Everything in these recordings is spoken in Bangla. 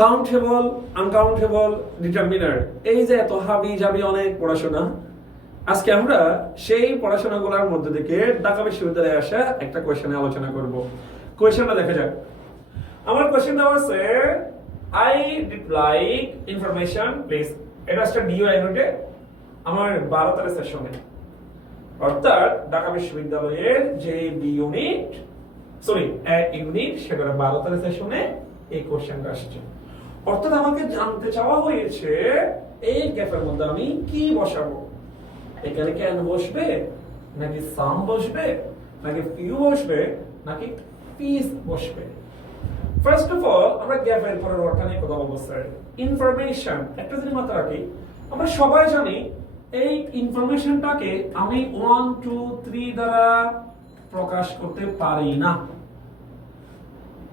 কাউন্টেবল, আনকাউন্টেবল, ডিটারমিনার, এই যে এত হাবি জাবি অনেক পড়াশোনা, আজকে আমরা সেই পড়াশোনাগুলোর মধ্যে থেকে ঢাকা বিশ্ববিদ্যালয়ে আসা একটা কোয়েশ্চেনে আলোচনা করব। কোয়েশ্চেনটা দেখা যাক। আমার কোয়েশ্চেন দেওয়া আছে, আই লাইক ইনফরমেশন প্লিজ। এটা একটা ডিও ইউনিটে আমার 12 তারিখ সেশনে, অর্থাৎ ঢাকা বিশ্ববিদ্যালয়ের যে বি ইউনিট ইউনিট সেখানে 12 তারিখ সেশনে এই কোশ্চেনটা আসছে। অর্থাৎ আমাকে জানতে চাওয়া হয়েছে এই গ্যাপের মধ্যে আমি কি বসাবো। এখানে ক্যান বসবে, নাকি সাম বসবে, নাকি ফিউ বসবে, নাকি পিস বসবে। ফার্স্ট অফ অল আমরা গ্যাপের পরের ওয়ার্ডটা নিয়ে কথা বলবো স্যার। ইনফরমেশন, একটা জিনিস মাত্র রাখি, আমরা সবাই জানি এই ইনফরমেশনটাকে আমি 1 2 3 দ্বারা প্রকাশ করতে পারি না।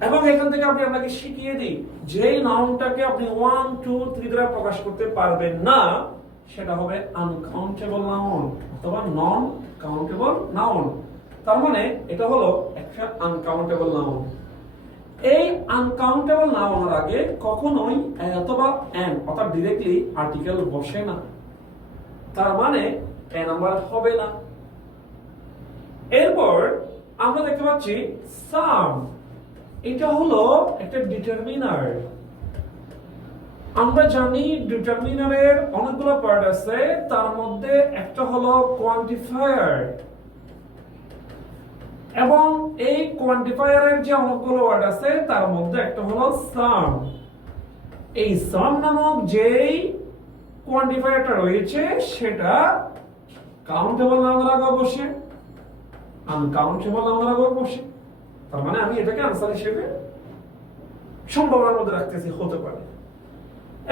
এবং এখান থেকে আমি আপনাকে শিখিয়ে দিই, যে নাউনটাকে আপনি 1 2 3 দ্বারা প্রকাশ করতে পারবেন না সেটা হবে আনকাউন্টেবল নাউন অথবা নন কাউন্টেবল নাউন। তার মানে এটা হলো একটা আনকাউন্টেবল নাউন। এই আনকাউন্টেবল নাউনের আগে কখনোই অথবা এন অর্থাৎ ডাইরেক্টলি আর্টিকেল বসে না, তার মানে এ নাম্বার হবে না। এরপর আমরা দেখতে পাচ্ছি সাম, এটা হলো একটা ডিটারমিনার। আমরা জানি ডিটারমিনারের অনেকগুলো পার্ট আছে, তার মধ্যে একটা হলো কোয়ান্টিফায়ার, এবং এই কোয়ান্টিফায়ারের যে অনেকগুলো ওয়ার্ড আছে তার মধ্যে একটা হলো সাম। এই সাম নামক যেই কোয়ান্টিফায়ারটা রয়েছে সেটা কাউন্টেবল নাউনের আগে বসে, আনকাউন্টেবল নাউনের আগে বসে। তার মানে আমি এটাকে আনসার হিসেবে সম্ভাবনার মধ্যে রাখতেছি, হতে পারে।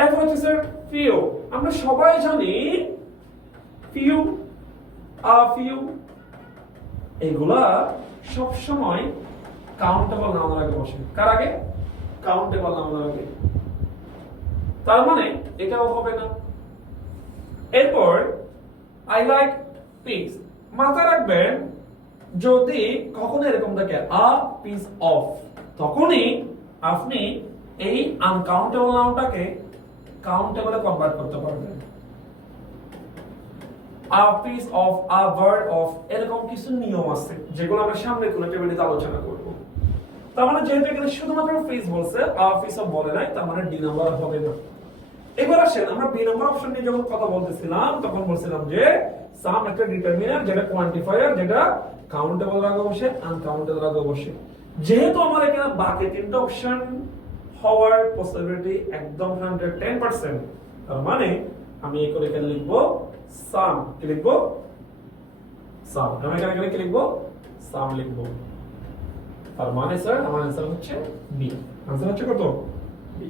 এখন হচ্ছে স্যার ফিউ। আমরা সবাই জানি ফিউ, আ ফিউ, এগুলা সব সময় কাউন্টেবল নাউনের আগে বসে। কার আগে? কাউন্টেবল নাউনের আগে। তার মানে এটাও হবে না। এরপর আই লাইক পিস। মাথায় রাখবেন, যদি কখনো এরকম থাকে আ পিস অফ, তখনই আপনি এই আনকাউন্টেবল নাউনটাকে কাউন্টেবলে কনভার্ট করতে পারবেন। A piece of, a ভার্ড of, এরকম কিছু নিয়ম আছে যেগুলো আমরা সামনে কোনো টেবিলে আলোচনা করব। তার মানে যেহেতু এখানে শুধুমাত্র পিস বলছে, আ পিস অফ বলে নাই, তার মানে ডি নাম্বার হবে না। এবার আসেন, আমরা বি নাম্বার অপশন নিয়ে যখন কথা বলতেছিলাম তখন বলছিলাম যে সাম একটা ডিটারমিনার, যেটা কোয়ান্টিফায়ার, যেটা কাউন্টেবল আগে বসে, আনকাউন্টেবল আগে বসে। যেহেতু আমার এখানে বাকি তিনটা অপশন হওয়ার পসিবিলিটি একদম 110%, তার মানে আমি এখানে লিখবো সাম। কি লিখবো? সাম। আমি এখানে কি লিখবো? সাম লিখবো। তার মানে স্যার আমার आंसर হচ্ছে বি। आंसर হচ্ছে কত? বি।